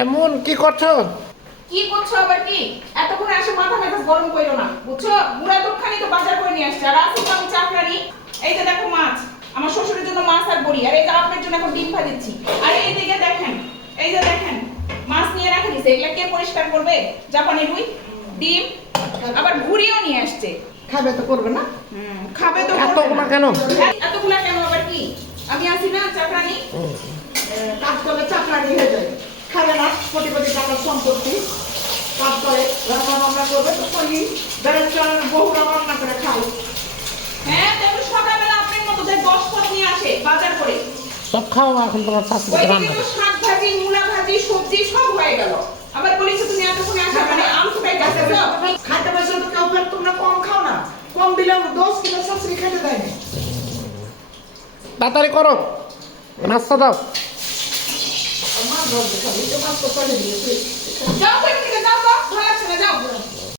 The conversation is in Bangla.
এমন কি করছো? কি করছো আবার কি? এতক্ষণে এসে মাথা মেজাজ গরম কইরো না, বুঝছো? বুড়া দুঃখানি তো বাজার করে নিয়ে আসছে, আর আসি তো আমি চাকরানি। এই যে দেখো মাছ, আমার শ্বশুরের জন্য মাছ আর বড়ি, আর এই যে আপনার জন্য এখন ডিম ভাজিচ্ছি। আর এই দিকে দেখেন, এই যে দেখেন মাছ নিয়ে রাখা দিছে, এগুলা কে পরিষ্কার করবে? জাপানি রুই, ডিম, আবার ভুড়িও নিয়ে আসছে। খাবে তো করবে না? খাবে তো এতগুলা কেন? এতগুলা কেন আবার কি? আমি আসি না চাকরানি। কাজ করলে চাকরানি হয়ে যায়। খাবে না, কোটি কোটি টাকার সম্পত্তি। কাজ করে রান্না বান্না করবে তো কই বেড়ে চালানোর বহুরা রান্না করে খাও। হ্যাঁ, তেমন সকালবেলা আপনার মতো যে 10 পদ নিয়ে আসে বাজার করে। সব খাওয়া এখন তোমার শাশুড়ি ওইদিকে রান্না তো করে। শাক ভাজি, মূলা ভাজি, সবজি সব হয়ে গেল। আবার বলিস তুমি এতক্ষণে আসা মানে আম খাই গেছে তো। খাইতে বসে তো কেউ ফের তোমরা কম খাও না। কম দিলে 10 কিলো শাশুড়ি খেতে দেয় না। তাড়াতাড়ি করো, নাস্তা দাও। আমার ঘর দেখাবি, তো মাছ তো ফেলে দিয়েছি। যাও